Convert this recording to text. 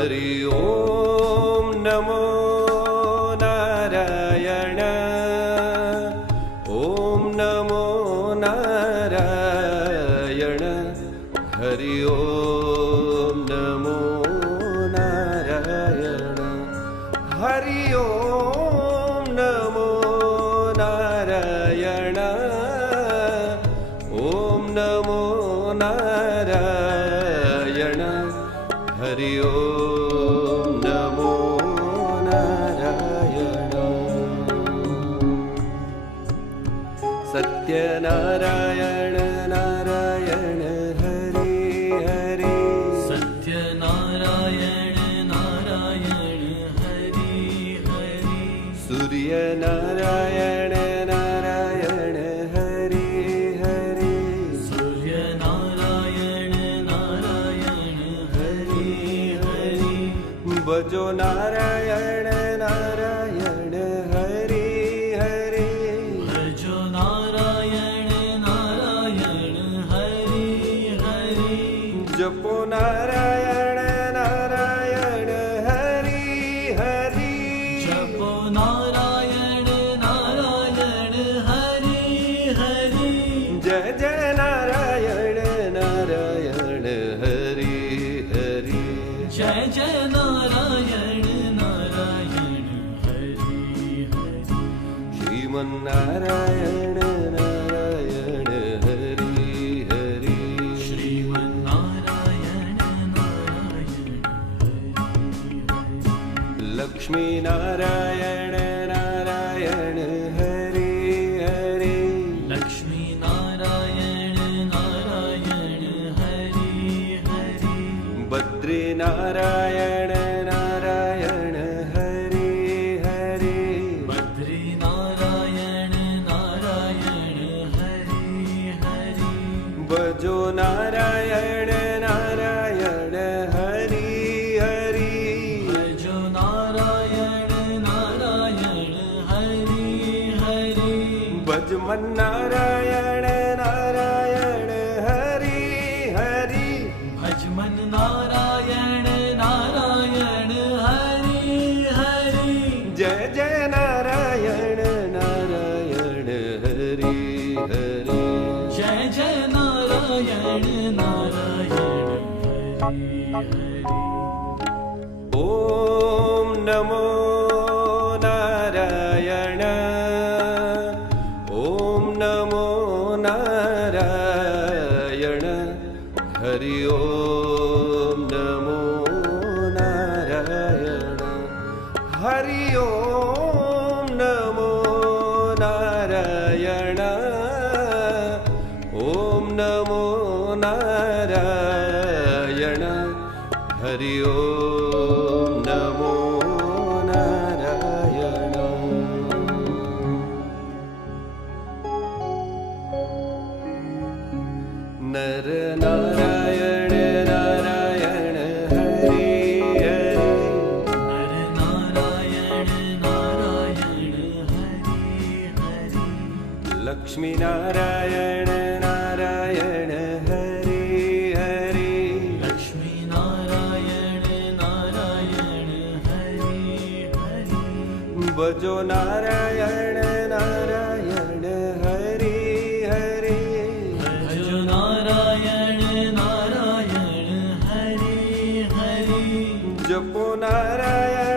हरि ओम नमो नारायण ओम नमो नारायण हरि ओम नमो नारायण हरि ओम नमो नारायण ओम नमो नारायण हरि ओम नमो नारायण सत्यनारायण नारायण हरि हरि सत्यनारायण नारायण हरि हरि सूर्यनारायण नारायण हरि हरि सूर्यनारायण नारायण हरि हरि भजो नारायण नारायण हरि हरि भजो नारायण नारायण हरि हरि जपो नारायण नारायण हरि हरि जपो नारायण नारायण हरि हरि जय जय नारायण नारायण हरि हरि जय जय नारायण नारायण हरि हरि श्रीमन्नारायण नारायण हरि हरि श्रीमन्नारायण नारायण हरि हरि लक्ष्मी नारायण नारायण हरि हरि लक्ष्मी नारायण नारायण हरि हरि बद्री नारायण नारायण हरि हरि बद्री नारायण नारायण हरि हरि भजो नारायण नारायण हरि हरि भजो नारायण नारायण हरि हरि भजमन नारायण नारायण हरि हरि भजमन नारायण नारायण हरि हरि जय जय नारायण नारायण हरि हरि जय जय नारायण नारायण हरि हरि ओम नमो नारायण ओम नमो नारायण हरि ओम नमो नारायण हरि ओम नमो नारायण ओम नमो नारायण हरि ओम नमो नारायण नर नारायण नारायण हरि हरि नर नारायण नारायण हरि हरि लक्ष्मी नारायण नारायण हरि हरि लक्ष्मी नारायण नारायण हरि हरि भजो नारायण नारायण हरि हरि भजो नारायण नारायण हरि हरि जपो नारायण